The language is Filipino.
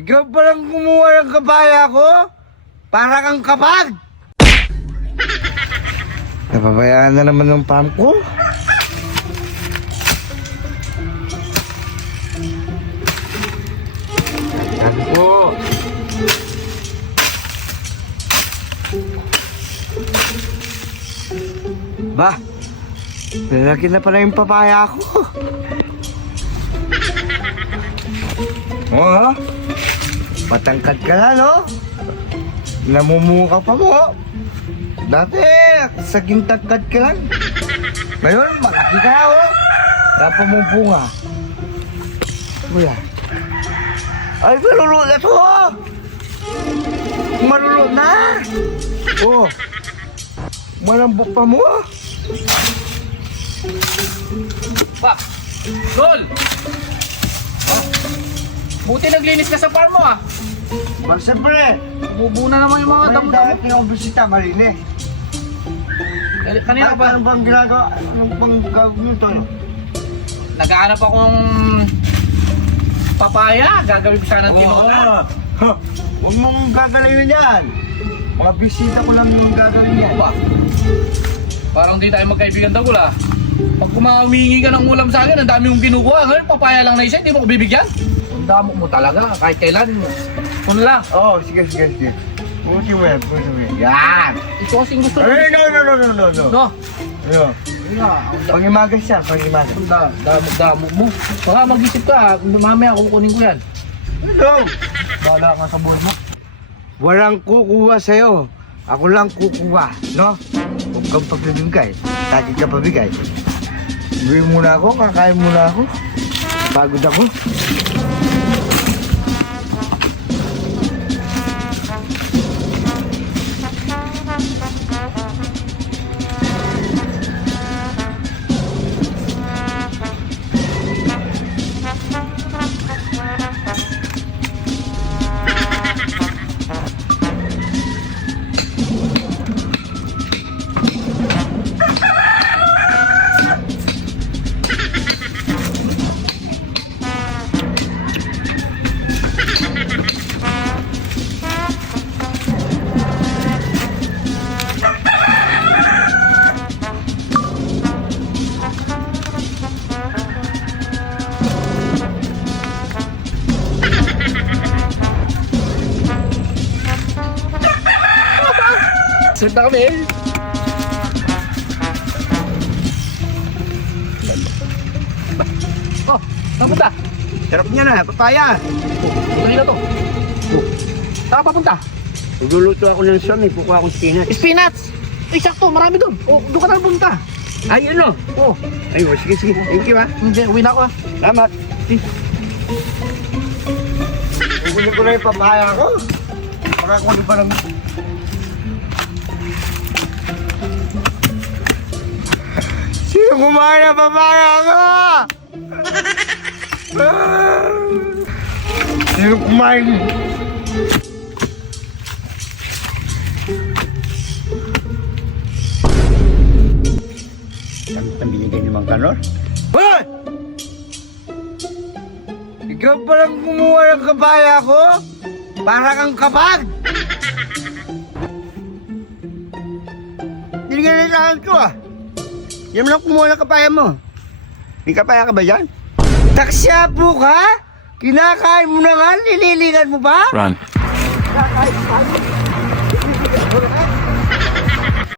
Ikaw palang kumuha ng kabaya ko? Para kang kapag! Napabayaan na naman ng farm ko. Sabi ko. Ba, lalaki na pala yung papaya ko. Oh, matangkad ka na, no? Namumuka pa mo. Dati, saging tangkad ka lang. Ngayon, malaki ka na, oh. Wala pa mong bunga. Wala. Ay, malulot na to, oh. Malulot na. Oh, malambot pa mo, oh. Pa! Dol! Buti naglinis ka sa farm mo ah. Bang siyempre, Bubu na naman yung mga may damo-damo. dahil yung bisita malinis. Kanina pa, Ano bang ginagawa? Anong bang gagawin nyo to? naghahanap akong papaya. Gagawin ko sana ng tinola. Huwag mong gagalawin yan. Mga bisita ko lang yung gagawin yan. Pa! Parang di tayo magkaibigan daw ah. Pag humingi ka ng ulam sa akin, ang dami mong kinukuha. Ngayon, papaya lang na isa, hindi mo ko bibigyan. Ang damo mo talaga, kahit kailan. Kuno lang. Oo, sige. Puti mo yan. Yan! Ito kasing gusto Ay, no. No? Ano? Pangimagas siya, pangimagas. Damo mo. Baka mag-isip ka, mamaya kukunin ko yan. Ano? Bala ka sa buhay mo. Walang kukuha sa'yo. Ako lang kukuha, no? Huwag kang pabibigay. Lagi ka pabigay. Bigay muna ako, kakain muna ako. Pagod ako. Sunod na kami. Oh, saan punta? Sarap niya na, papaya. Ito to. Saan papunta? Magluluto ako ng son, kukuha akong spinach. Spinach! Ay, sakto, marami doon. Oh, doon ka na punta. Ay, ano? Oh, Ay, sige. Thank you, ha. hindi, uwi na ako ah. Salamat. Kukunin ko na yung papaya ko. Makakunin pa ng... Sino kumain ng papaya ko? Sino kumain? Ang binigay ni Mang Kanor? Hoy! Ikaw palang kumuha ng kabaya ko? Para kang kapag! Dinigalitaan ko ah! Yan mo lang kumuha ng kapaya mo. May kapaya ka ba dyan? Taksyapo ka? Kinakain mo na nga, nililigan mo ba? Run. Kinakain mo ba?